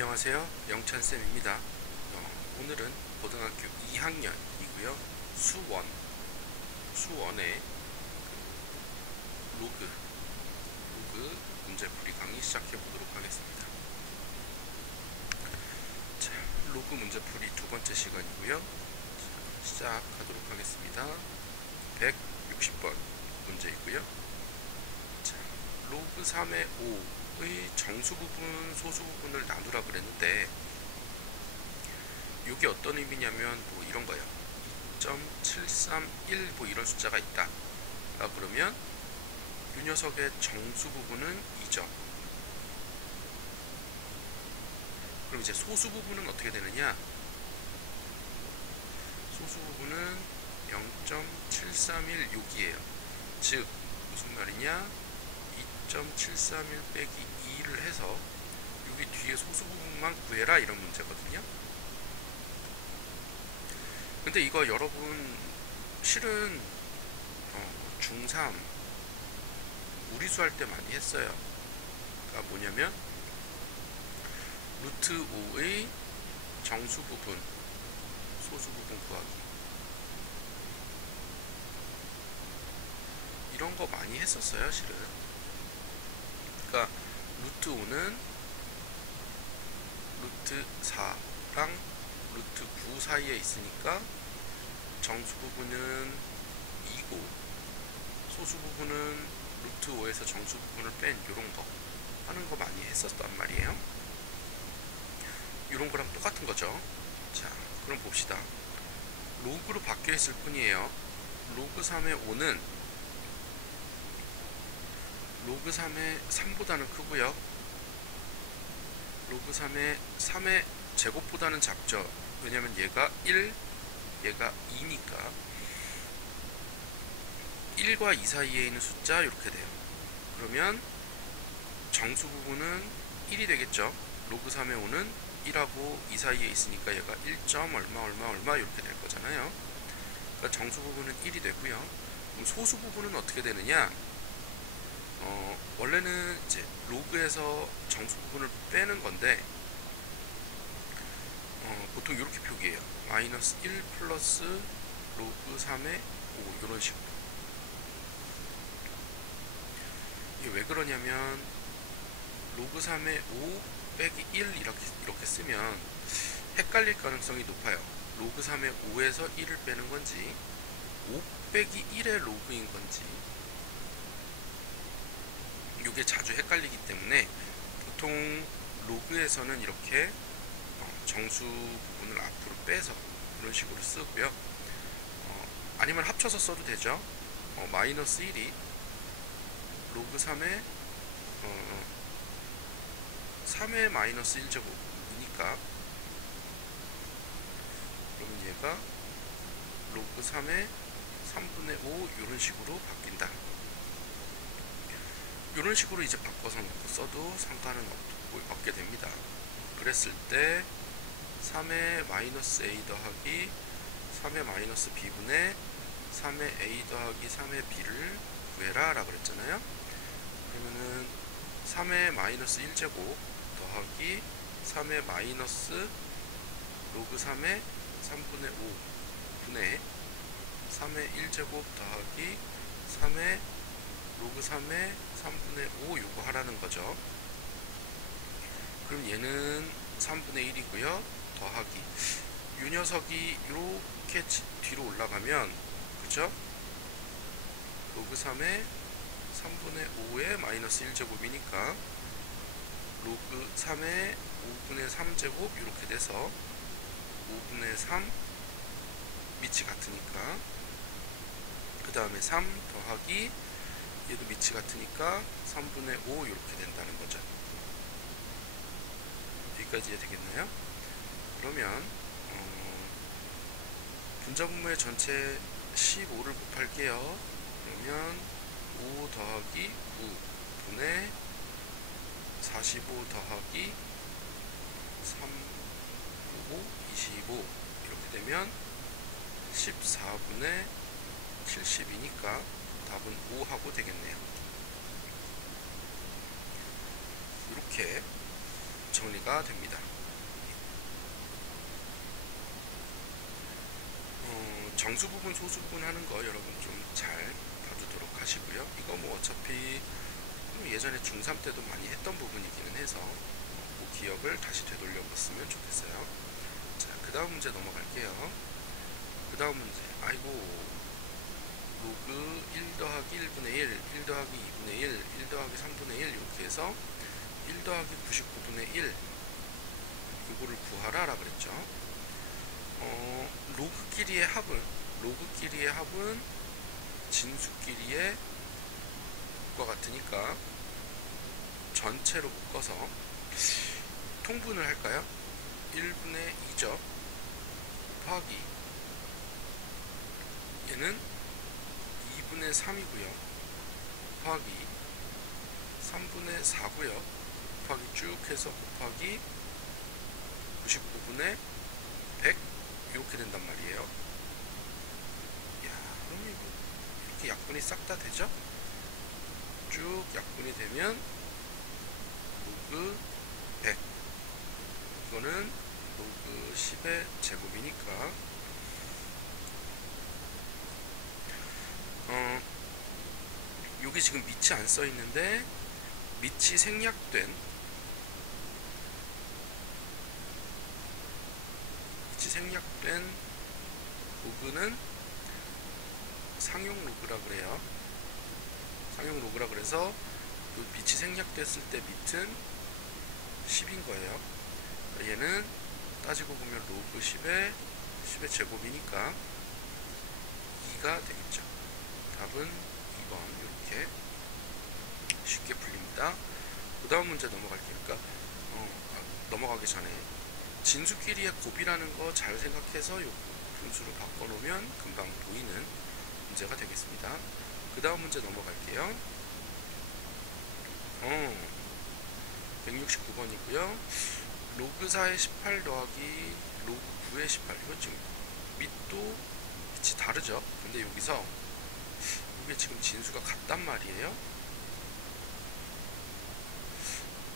안녕하세요. 영찬쌤입니다. 오늘은 고등학교 2학년이고요. 수원의 로그 문제풀이 강의 시작해 보도록 하겠습니다. 자, 로그 문제풀이 두 번째 시간이고요. 시작하도록 하겠습니다. 160번 문제이고요. 자, 로그 3의 5의 정수 부분, 소수 부분을 나누라 그랬는데 이게 어떤 의미냐면 뭐 이런 거예요. 2.731 뭐 이런 숫자가 있다. 그러면 이 녀석의 정수 부분은 2점. 그럼 이제 소수 부분은 어떻게 되느냐? 소수 부분은 0.731 여기에요. 즉 무슨 말이냐? 2.731 빼기 2를 해서 여기 뒤에 소수 부분만 구해라 이런 문제거든요. 근데 이거 여러분 실은 중3 무리수 할 때 많이 했어요. 그러니까 뭐냐면 루트 5의 정수 부분, 소수 부분 구하기 이런 거 많이 했었어요 실은. 그러니까 루트 5는 루트 4랑 루트 9 사이에 있으니까 정수 부분은 2고 소수 부분은 루트 5에서 정수 부분을 뺀 요런 거 하는 거 많이 했었단 말이에요. 요런 거랑 똑같은 거죠. 자, 그럼 봅시다. 로그로 바뀌어 있을 뿐이에요. 로그 3의 5는 로그 3의 3보다는 크고요. 로그 3의 제곱보다는 작죠. 왜냐면 얘가 1, 얘가 2니까 1과 2 사이에 있는 숫자 이렇게 돼요. 그러면 정수 부분은 1이 되겠죠. 로그 3의 5는 1하고 2 사이에 있으니까 얘가 1점 얼마 이렇게 될 거잖아요. 그러니까 정수 부분은 1이 되고요. 그럼 소수 부분은 어떻게 되느냐? 원래는 이제 로그에서 정수 부분을 빼는 건데 보통 이렇게 표기해요. 마이너스 1 플러스 로그 3의 5 이런 식으로. 이게 왜 그러냐면 로그 3의 5 빼기 1 이렇게 쓰면 헷갈릴 가능성이 높아요. 로그 3의 5에서 1을 빼는 건지 5 빼기 1의 로그인 건지 이게 자주 헷갈리기 때문에 보통 로그에서는 이렇게 정수 부분을 앞으로 빼서 이런 식으로 쓰고요. 아니면 합쳐서 써도 되죠. 마이너스 1이 로그 3의 마이너스 1제곱이니까 그러면 얘가 로그 3의 3분의 5 이런 식으로 바뀐다. 이런 식으로 이제 바꿔서 놓고 써도 상관은 없게 됩니다. 그랬을 때 3의 마이너스 a 더하기 3의 마이너스 b분의 3의 a 더하기 3의 b를 구해라 라고 그랬잖아요. 그러면은 3의 마이너스 1제곱 더하기 3의 마이너스 로그 3의 3분의 5 분의 3의 1제곱 더하기 3의 로그 3의 3분의 5 요거 하라는 거죠. 그럼 얘는 3분의 1이고요. 더하기 이 녀석이 이렇게 뒤로 올라가면 그죠? 로그 3의 3분의 5의 마이너스 1제곱이니까 로그 3의 5분의 3제곱 이렇게 돼서 5분의 3 밑이 같으니까 그 다음에 3 더하기 얘도 밑이 같으니까 3분의 5 이렇게 된다는 거죠. 여기까지 되겠나요? 그러면 분자분모의 전체 15를 곱할게요. 그러면 5 더하기 9 분의 45 더하기 3, 9, 25 이렇게 되면 14분의 70이니까 답은 5하고 되겠네요. 이렇게 정리가 됩니다. 정수 부분, 소수 부분 하는 거 여러분 좀 잘 봐두도록 하시고요. 이거 뭐 어차피 예전에 중3 때도 많이 했던 부분이기는 해서 그 기억을 다시 되돌려 봤으면 좋겠어요. 자, 그 다음 문제 넘어갈게요. 그 다음 문제, 아이고, 로그 1 더하기 1분의 1, 1 더하기 2분의 1, 1 더하기 3분의 1 이렇게 해서 1 더하기 99분의 1 이거를 구하라 라 그랬죠. 로그끼리의 합은 진수끼리의 과 같으니까 전체로 묶어서 통분을 할까요? 1분의 2죠. 곱하기 얘는 2분의 3이고요. 곱하기 3분의 4고요. 곱하기 쭉 해서 곱하기 99분의 100 이렇게 된단 말이에요. 야, 그럼 이거 이렇게 약분이 싹 다 되죠? 쭉 약분이 되면 로그 100 이거는 로그 10의 제곱이니까 여기 지금 밑이 안 써 있는데 밑이 생략된 로그는 상용 로그라 그래요. 상용 로그라 그래서 밑이 생략됐을 때 밑은 10인 거예요. 얘는 따지고 보면 로그 10의 제곱이니까 2가 되겠죠. 답은 2번 이렇게 쉽게 풀립니다. 그 다음 문제 넘어갈게요. 그러니까 넘어가기 전에 진수끼리의 곱이라는 거 잘 생각해서 요 분수로 바꿔놓으면 금방 보이는 문제가 되겠습니다. 그 다음 문제 넘어갈게요. 169번이고요. 로그 4의 18 더하기 로그 9의 18 이건 지금 밑이 다르죠. 근데 여기서 이게 지금 진수가 같단 말이에요.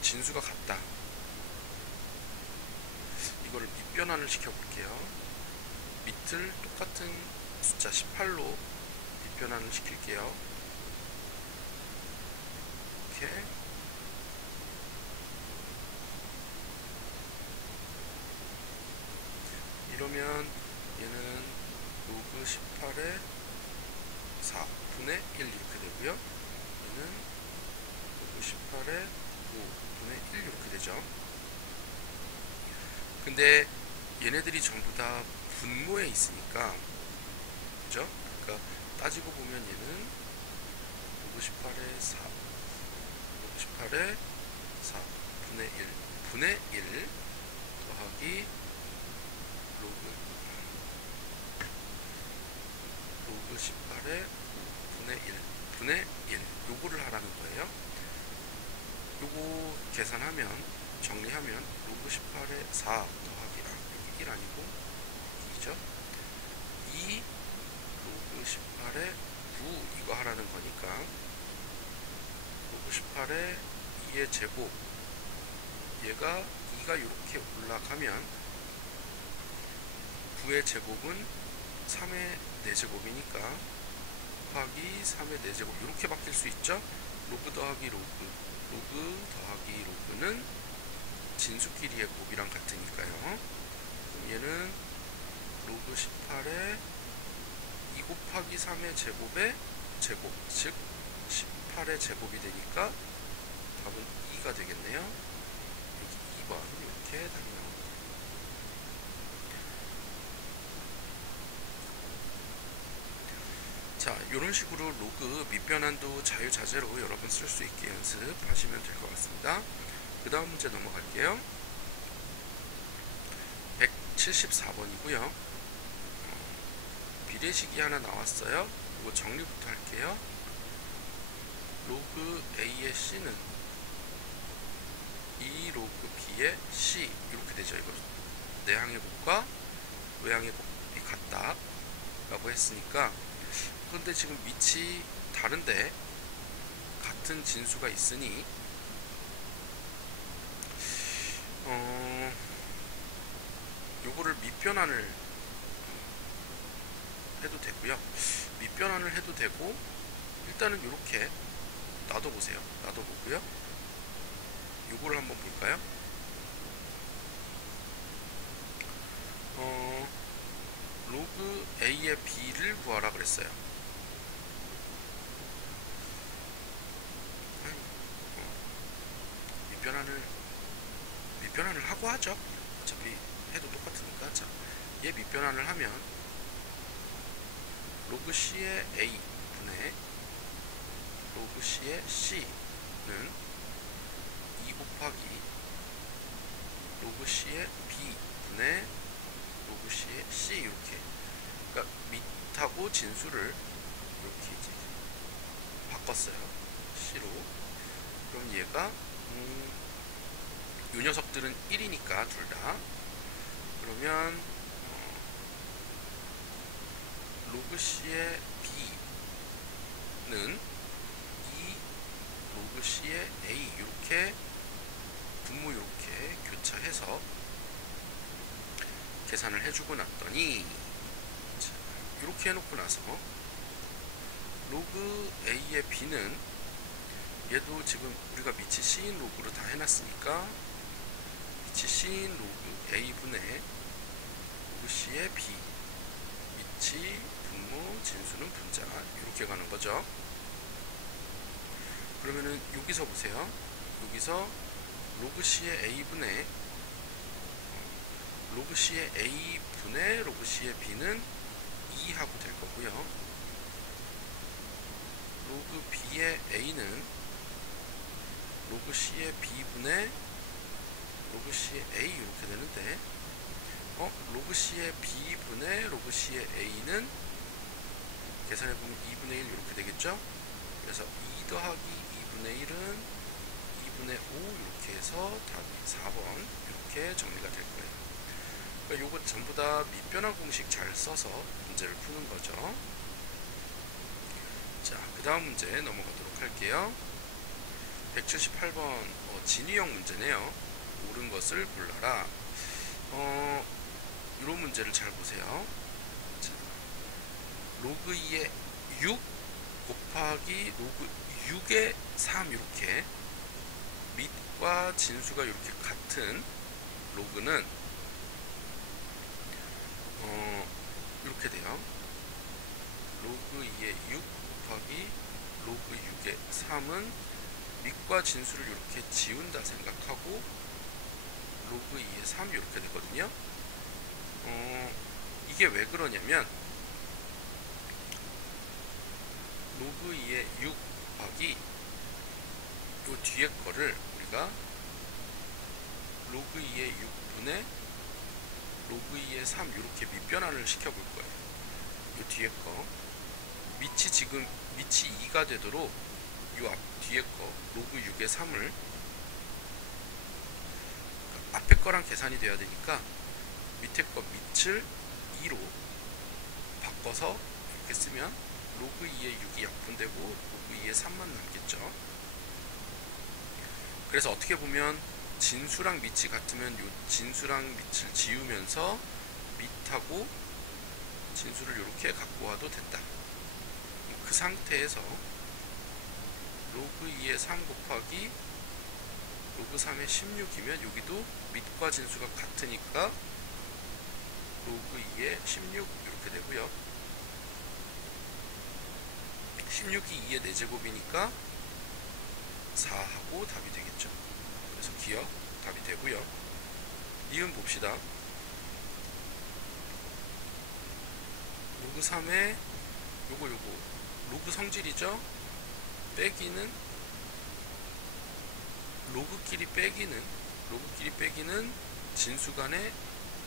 진수가 같다. 이거를 밑변환을 시켜볼게요. 밑을 똑같은 숫자 18로 밑변환을 시킬게요. 이렇게 이러면 얘는 로그 18의 4분의 1 이렇게 되고요. 얘는 로그 18의 5분의 1 이렇게 되죠. 근데 얘네들이 전부 다 분모에 있으니까, 그죠? 그러니까 따지고 보면 얘는 로그 18의 4, 로그 18의 4분의 1, 분의 1 더하기 로그 18의 5분의 1, 분의 1 요거를 하라는 거예요. 요거 계산하면 정리하면 로그 18의 4 더하기 여기 1 아니고 2죠. 2 로그 18의 9 이거 하라는 거니까 로그 18의 2의 제곱 얘가 2가 이렇게 올라가면 9의 제곱은 3의 4제곱이니까 곱하기 3의 4제곱 이렇게 바뀔 수 있죠. 로그 더하기 로그 더하기 로그는 진수끼리의 곱이랑 같으니까요. 얘는 로그 18의 2 곱하기 3의 제곱의 제곱, 즉 18의 제곱이 되니까 답은 2가 되겠네요. 여기 2번 이렇게 답이 나옵니다. 자, 이런 식으로 로그 밑변환도 자유자재로 여러분 쓸 수 있게 연습하시면 될 것 같습니다. 그 다음 문제 넘어갈게요. 174번이고요. 비례식이 하나 나왔어요. 이거 정리부터 할게요. 로그 A의 C는 2 로그 B의 C 이렇게 되죠. 이거 내항의 곱과 외항의 곱이 같다 라고 했으니까, 그런데 지금 밑이 다른데 같은 진수가 있으니 어, 요거를 밑변환을 해도 되고요. 밑변환을 해도 되고, 일단은 요렇게 놔둬보세요. 놔둬보고요. 요거를 한번 볼까요? 로그 A의 B를 구하라 그랬어요. 밑변환을 하고 하죠. 어차피 해도 똑같으니까. 자, 얘 밑변환을 하면 로그 C의 A 분의 로그 C의 C는 2 곱하기 로그 C의 B 분의 로그 C의 C, 이렇게. 그러니까 밑하고 진수를 이렇게 이제 바꿨어요. C로. 그럼 얘가 요 녀석들은 1이니까 둘 다. 그러면 로그 C의 B는 2 로그 C의 A, 이렇게 분모 이렇게 교차해서 계산을 해주고 났더니, 이렇게 해놓고 나서 로그 A의 B는, 얘도 지금 우리가 밑이 C인 로그로 다 해놨으니까 밑이 C인 로그 A분의 로그 C의 B, 밑이 분모, 진수는 분자, 이렇게 가는 거죠. 그러면은 여기서 보세요. 여기서 로그 C의 A분의 로그 C의 A분의 로그 C의 B는 2 하고 될 거고요. 로그 B의 A는 로그 C의 B분의 로그 C의 A, 이렇게 되는데, 로그 C의 B분의 로그 C의 A는 계산해보면 2분의 1 이렇게 되겠죠. 그래서 2 더하기 2분의 1은 2분의 5, 이렇게 해서 답이 4번 이렇게 정리가 될 거예요. 그러니까 요거 전부 다 밑변환 공식 잘 써서 문제를 푸는 거죠. 자, 그 다음 문제 넘어가도록 할게요. 178번 진위형 문제네요. 옳은 것을 골라라. 이런 문제를 잘 보세요. 자, 로그 2의 6 곱하기 로그 6의 3, 이렇게 밑과 진수가 이렇게 같은 로그는 이렇게 돼요. 로그 2의 6 곱하기 로그 6의 3은 밑과 진수를 이렇게 지운다 생각하고 로그 2의 3, 이렇게 되거든요. 이게 왜 그러냐면 로그 2의 6 곱하기 요 뒤에 거를 우리가 로그 2의 6분의 로그 2의 3, 이렇게 밑변환을 시켜볼 거예요. 요 뒤에 거 밑이 지금 밑이 2가 되도록 요 앞 뒤에 거 로그 6의 3을, 앞에 거랑 계산이 돼야 되니까 밑에 거 밑을 2로 바꿔서 이렇게 쓰면 로그 2의 6이 약분되고 로그 2의 3만 남겠죠. 그래서 어떻게 보면 진수랑 밑이 같으면 요 진수랑 밑을 지우면서 밑하고 진수를 이렇게 갖고 와도 된다. 그 상태에서 로그 2의 3 곱하기 로그 3의 16이면 여기도 밑과 진수가 같으니까 로그 2의 16 이렇게 되고요. 16이 2의 4제곱이니까 4하고 답이 되겠죠. 그래서 기억 답이 되고요. 니은 봅시다. 로그 3의 요거 로그 성질이죠. 빼기는 로그끼리 빼기는 진수 간의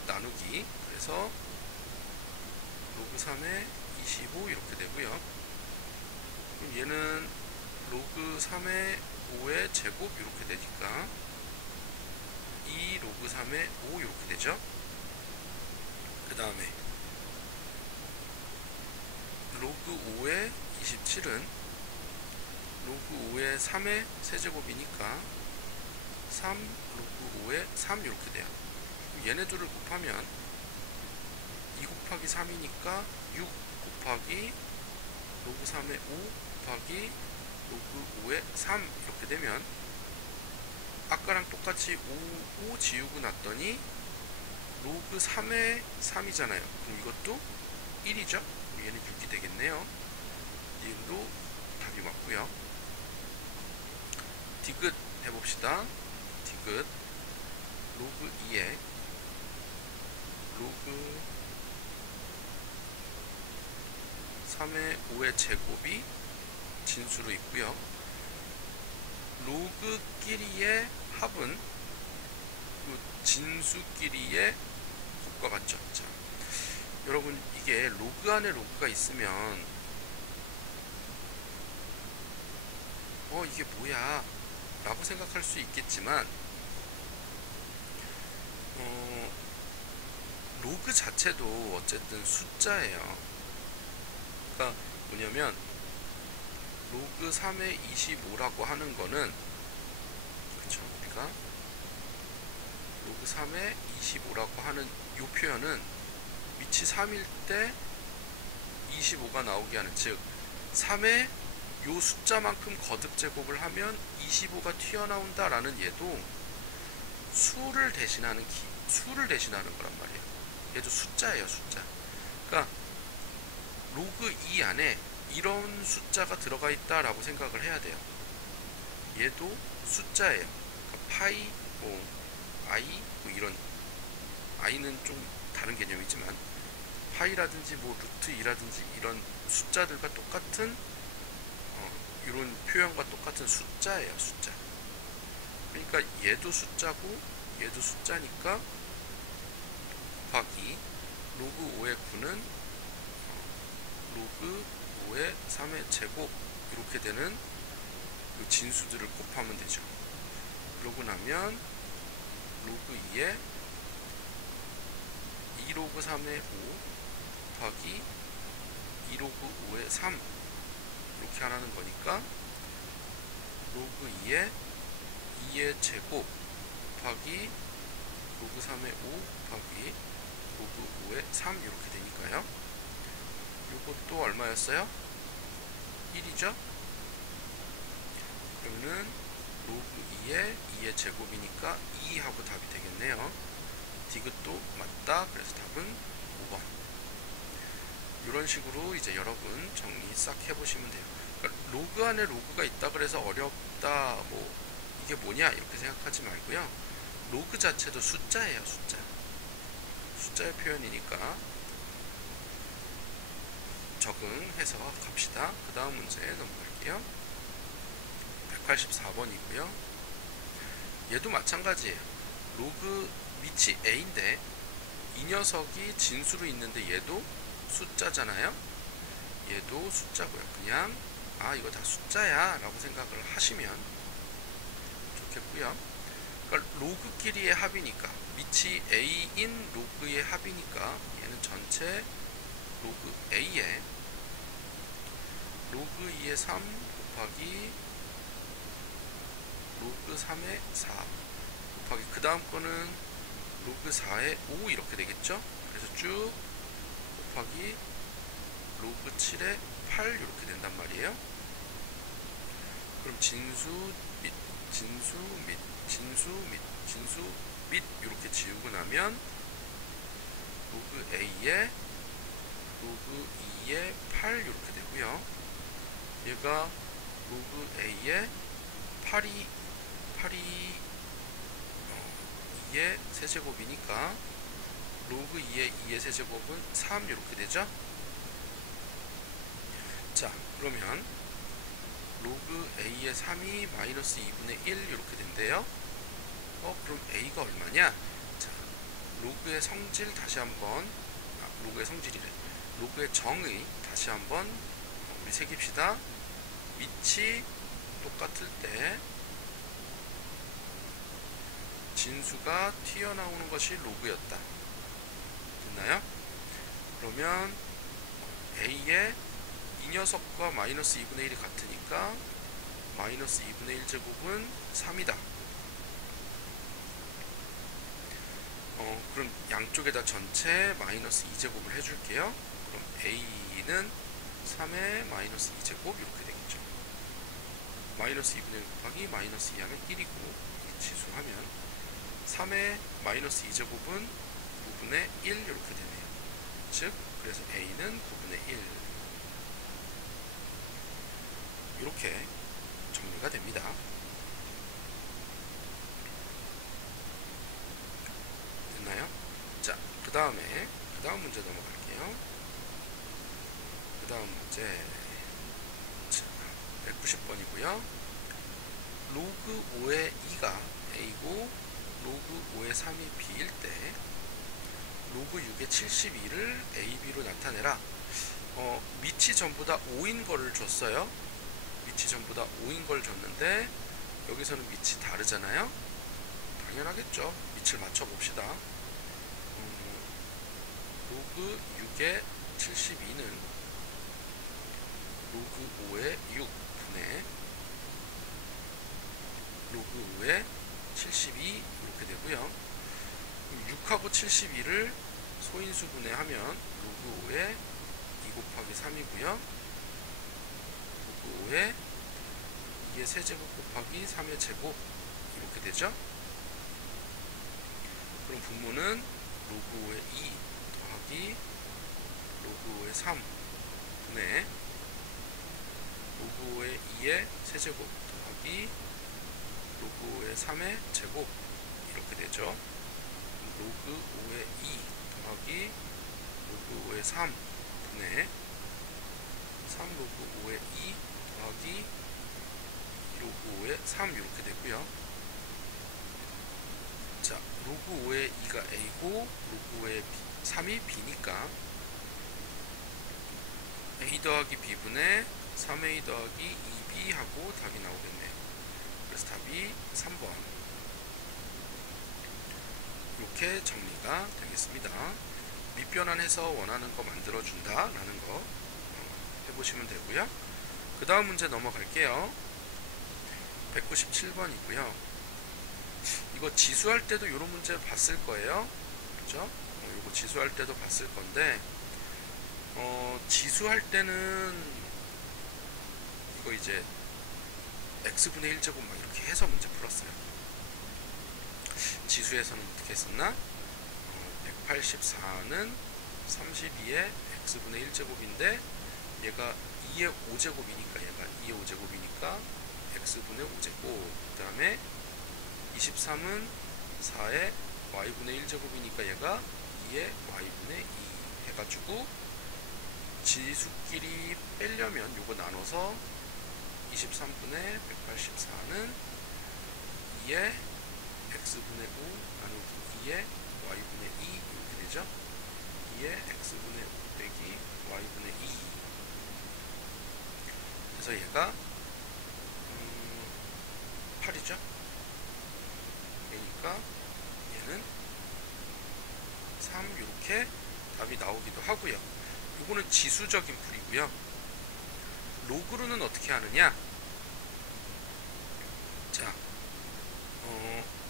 나누기, 그래서 로그 3의 25 이렇게 되고요. 그럼 얘는 로그 3의 5의 제곱 이렇게 되니까 2 로그 3의 5 이렇게 되죠. 그 다음에 로그 5의 27은 로그 5의 3의 세제곱이니까 3 로그 5의 3 이렇게 돼요. 얘네 둘을 곱하면 2 곱하기 3이니까 6 곱하기 로그 3의 5 곱하기 로그 5의 3 이렇게 되면 아까랑 똑같이 5 지우고 났더니 로그 3의 3이잖아요. 그럼 이것도 1이죠? 얘는 6이 되겠네요. 이것도 답이 맞고요. 디귿 해봅시다. 디귿 로그 2에 로그 3의 5의 제곱이 진수로 있고요. 로그끼리의 합은 진수끼리의 곱과 같죠. 자, 여러분 이게 로그 안에 로그가 있으면 이게 뭐야 라고 생각할 수 있겠지만 로그 자체도 어쨌든 숫자예요. 그러니까 뭐냐면 로그 3의 25라고 하는 거는 그쵸, 우리가 로그 3의 25라고 하는 이 표현은 밑이 3일 때 25가 나오게 하는, 즉 3의 요 숫자만큼 거듭 제곱을 하면 25가 튀어나온다 라는 얘도 수를 대신하는 거란 말이에요. 얘도 숫자예요, 숫자. 그러니까 로그 2 안에 이런 숫자가 들어가 있다 라고 생각을 해야 돼요. 얘도 숫자예요. 그러니까 파이, i, 이런 i는 좀 다른 개념이지만 파이라든지 루트 2라든지 이런 숫자들과 똑같은 이런 표현과 똑같은 숫자예요, 숫자. 그러니까 얘도 숫자고 얘도 숫자니까 곱하기 로그 5의 9는 로그 5의 3의 제곱 이렇게 되는 이 진수들을 곱하면 되죠. 그러고 나면 로그 2에 2 로그 3의 5 곱하기 2 로그 5의 3 이렇게 하라는 거니까 로그 2에 2의 제곱 곱하기 로그 3의 5 곱하기 로그 5의 3 이렇게 되니까요. 이것도 얼마였어요? 1이죠? 그러면 로그 2에 2의 제곱이니까 2하고 답이 되겠네요. 디귿도 맞다. 그래서 답은 5번. 이런 식으로 이제 여러분 정리 싹 해보시면 돼요. 그러니까 로그 안에 로그가 있다 그래서 어렵다, 이게 뭐냐 이렇게 생각하지 말고요. 로그 자체도 숫자예요, 숫자. 숫자의 표현이니까 적응해서 갑시다. 그 다음 문제 넘어갈게요. 184번이고요. 얘도 마찬가지예요. 로그 밑이 a인데 이 녀석이 진수로 있는데 얘도 숫자잖아요. 얘도 숫자고요. 그냥 이거 다 숫자야 라고 생각을 하시면 좋겠고요. 그러니까 로그끼리의 합이니까 밑이 a인 로그의 합이니까 얘는 전체 로그 a에 로그 2의 3 곱하기 로그 3의 4 곱하기 그 다음 거는 로그 4의 5 이렇게 되겠죠. 그래서 쭉 곱하기 로그 7의 8 이렇게 된단 말이에요. 그럼 진수 및 진수 및 진수 및 진수 및 이렇게 지우고 나면 로그 a에 로그 2의 8 이렇게 되고요. 얘가 로그 a에 8이 2의 세제곱이니까 로그 2의 2의 세제곱은 3 이렇게 되죠. 자, 그러면 로그 a의 3이 마이너스 2분의 1 이렇게 된대요. 그럼 a가 얼마냐? 자, 로그의 성질 다시 한번 로그의 성질이래. 로그의 정의 다시 한번 우리 새깁시다. 밑이 똑같을 때 진수가 튀어나오는 것이 로그였다. 됐나요? 그러면 a의 이 녀석과 마이너스 2분의 1이 같으니까 마이너스 2분의 1 제곱은 3이다. 그럼 양쪽에다 전체 마이너스 2제곱을 해줄게요. 그럼 a는 3의 마이너스 2제곱 이렇게 되겠죠. 마이너스 2분의 1 곱하기 마이너스 2하면 1이고 지수하면 3의 마이너스 2제곱은 9분의 1 이렇게 되네요. 즉 그래서 a는 9분의 1 이렇게 정리가 됩니다. 됐나요? 자, 그 다음 문제 넘어갈게요. 그 다음 문제 190번이고요. 로그 5의 2가 a고 로그 5의 3이 b일 때 로그 6의 72를 a, b로 나타내라. 밑이 전부 다 5인 거를 줬어요. 밑이 전부 다 5인 걸 줬는데 여기서는 밑이 다르잖아요. 당연하겠죠. 밑을 맞춰봅시다. 로그 6의 72는 로그 5의 6분의 로그 5의 72 이렇게 되고요. 6하고 72를 소인수분해 하면 로그 5의 2 곱하기 3이고요. 로그 5의 2의 세제곱 곱하기 3의 제곱 이렇게 되죠. 그럼 분모는 로그 5의 2 더하기 로그 5의 3 분의 로그 5의 2의 세제곱 더하기 로그 5의 3의 제곱 이렇게 되죠. 로그 5의 2 더하기 로그 5의 3 분의 3 로그 5의 2 더하기 로그 5의 3 이렇게 되고요. 자, 로그 5의 2가 a고 로그 5의 3이 b니까 a 더하기 b분의 3a 더하기 2b 하고 답이 나오겠네요. 그래서 답이 3번 이렇게 정리가 되겠습니다. 밑변환해서 원하는 거 만들어준다 라는 거 해보시면 되고요. 그 다음 문제 넘어갈게요. 197번이고요. 이거 지수할 때도 이런 문제 봤을 거예요. 그죠? 이거 지수할 때도 봤을 건데 지수할 때는 이거 이제 x분의 1제곱 막 이렇게 해서 문제 풀었어요. 지수에서는 어떻게 했었나? 184는 32의 x분의 1제곱인데 얘가 2의 5제곱이니까 얘가 2의 5제곱이니까 x분의 5제곱 그 다음에 23은 4의 y분의 1제곱이니까 얘가 2의 y분의 2 해가지고 지수끼리 빼려면 요거 나눠서 23분의 184는 2의 x분의 5 나누기 2의 y분의 2 이렇게 되죠. 2의 x분의 5 빼기 y분의 2 그래서 얘가 8이죠. 그러니까 얘는 3 이렇게 답이 나오기도 하고요. 이거는 지수적인 풀이고요. 로그로는 어떻게 하느냐? 자,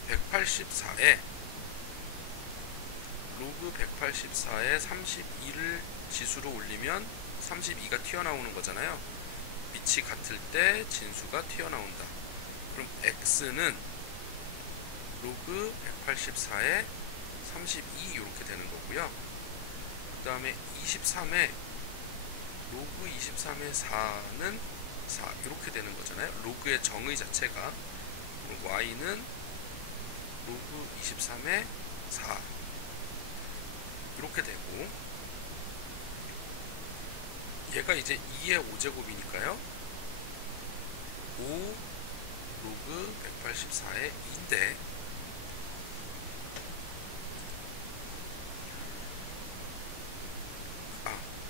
184에 로그 184에 32를 지수로 올리면 32가 튀어나오는 거잖아요. 밑이 같을 때 진수가 튀어나온다. 그럼 x는 로그 184에 32 이렇게 되는 거고요. 그 다음에 23에 로그 23의 4는 4 이렇게 되는 거잖아요. 로그의 정의 자체가. y는 로그 23의 4 이렇게 되고 얘가 이제 2의 5제곱이니까요 5 로그 184의 2인데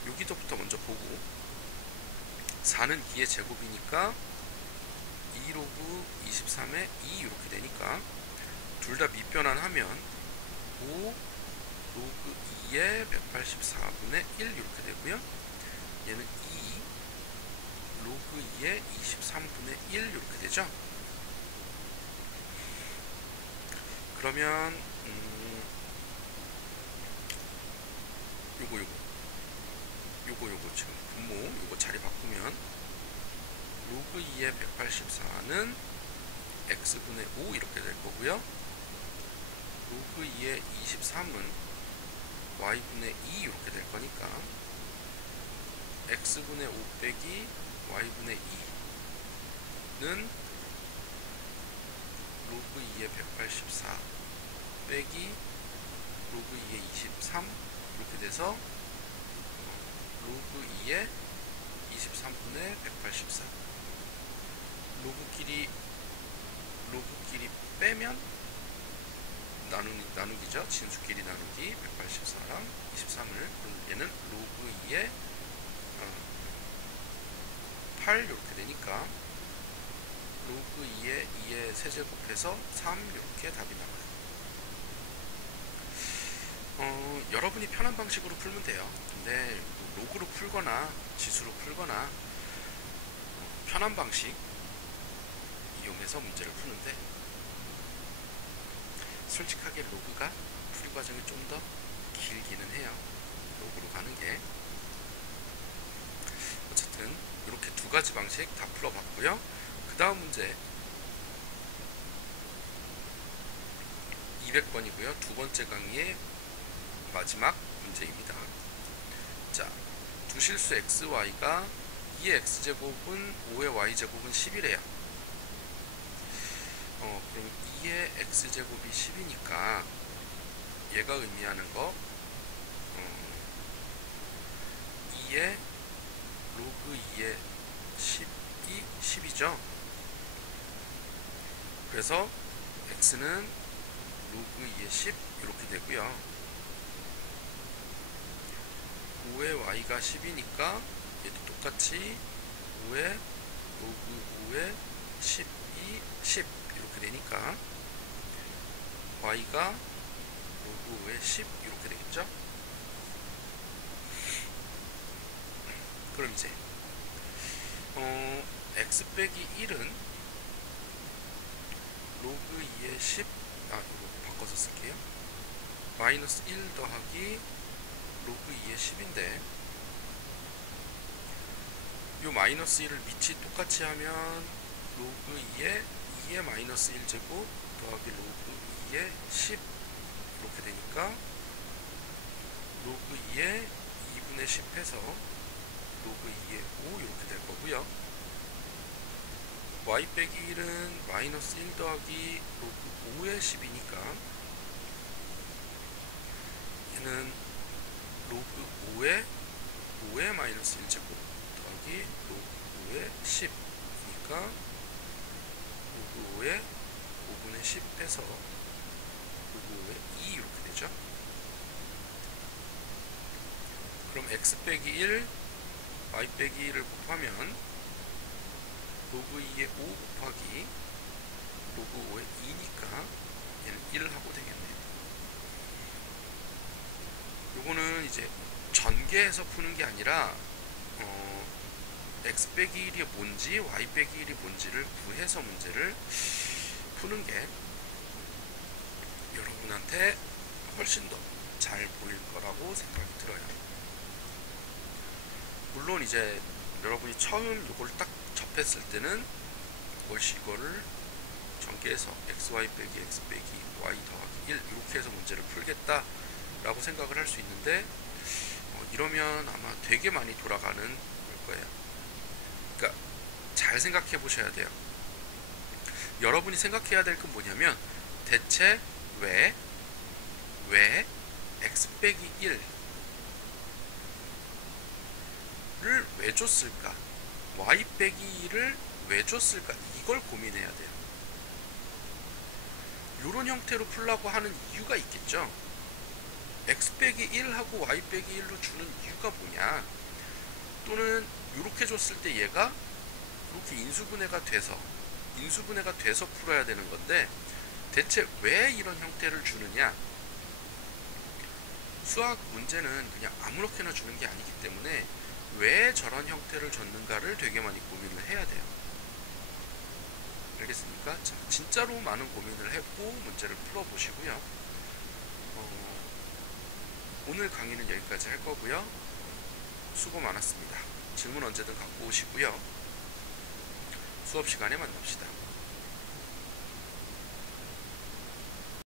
여기서부터 먼저 보고 4는 2의 제곱이니까 2 로그 23의 2 이렇게 되니까 둘 다 밑변환하면 5 로그 2의 184분의 1 이렇게 되고요. 얘는 2 로그 2의 23분의 1 이렇게 되죠. 요거 지금 분모 요거 자리 바꾸면 로그 2의 184는 x분의 5 이렇게 될 거고요. 로그 2의 23은 y분의 2 이렇게 될 거니까 x분의 5 빼기 y분의 2는 로그 2의 184 빼기 로그 2의 23 이렇게 돼서 로그 2의 23분의 184 로그끼리 빼면 나누기죠. 진수끼리 나누기 184랑 23을 그럼 얘는 로그 2의 8 이렇게 되니까 로그 2의 세제곱해서 3 이렇게 답이 나와요. 여러분이 편한 방식으로 풀면 돼요. 근데 로그로 풀거나 지수로 풀거나 편한 방식 이용해서 문제를 푸는데 솔직하게 로그가 풀이 과정이 좀 더 길기는 해요. 로그로 가는 게. 어쨌든 이렇게 두 가지 방식 다 풀어봤고요. 그 다음 문제 200번이고요. 두 번째 강의의 마지막 문제입니다. 자, 두 실수 x, y가 2의 x제곱은 5의 y제곱은 10이래요. 그럼 2의 x제곱이 10이니까 얘가 의미하는 거 2의 로그 2의 10이 10이죠. 그래서 x는 로그 2의 10 이렇게 되고요. 5의 y가 10이니까 얘도 똑같이 5의 로그 5의 10이 10 이렇게 되니까 y가 로그 5의 10 이렇게 되겠죠. 그럼 이제 x 빼기 1은 로그 2의 10 이거 바꿔서 쓸게요. 마이너스 1 더하기 로그 2의 10인데 요 마이너스 1을 밑이 똑같이 하면 로그 2의 마이너스 1제곱 더하기 로그 2의 10 이렇게 되니까 로그 2의 2분의 10 해서 로그 2의 5 이렇게 될 거고요. y 빼기 1은 마이너스 1 더하기 로그 5의 10이니까 얘는 로그 5의 마이너스 1제곱 더하기 로그 5의 10이니까 로그 5의 5분의 10 해서 로그 5의 2 이렇게 되죠. 그럼 x 빼기 1, y 빼기 1을 곱하면 로그 2의 5 곱하기 로그 5의 2니까 얘는 1을 하고 되겠네요. 요거는 이제 전개해서 푸는 게 아니라 x 빼기 1이 뭔지 y 빼기 1이 뭔지를 구해서 문제를 푸는 게 여러분한테 훨씬 더 잘 보일 거라고 생각이 들어요. 물론 이제 여러분이 처음 요걸 딱 접했을 때는 이거를 전개해서 xy 빼기 x 빼기 y 더하기 1 이렇게 해서 문제를 풀겠다 라고 생각을 할 수 있는데 이러면 아마 되게 많이 돌아가는 걸 거예요. 그러니까 잘 생각해 보셔야 돼요. 여러분이 생각해야 될 건 뭐냐면 대체 왜 x 빼기 1을 왜 줬을까? y 빼기 2를 왜 줬을까? 이걸 고민해야 돼요. 이런 형태로 풀라고 하는 이유가 있겠죠. x 빼기 1하고 y 빼기 1로 주는 이유가 뭐냐? 또는 이렇게 줬을 때 얘가 이렇게 인수분해가 돼서 풀어야 되는 건데 대체 왜 이런 형태를 주느냐? 수학 문제는 그냥 아무렇게나 주는 게 아니기 때문에 왜 저런 형태를 줬는가를 되게 많이 고민을 해야 돼요. 알겠습니까? 자, 진짜로 많은 고민을 했고 문제를 풀어보시고요. 오늘 강의는 여기까지 할 거고요. 수고 많았습니다. 질문 언제든 갖고 오시고요. 수업 시간에 만납시다.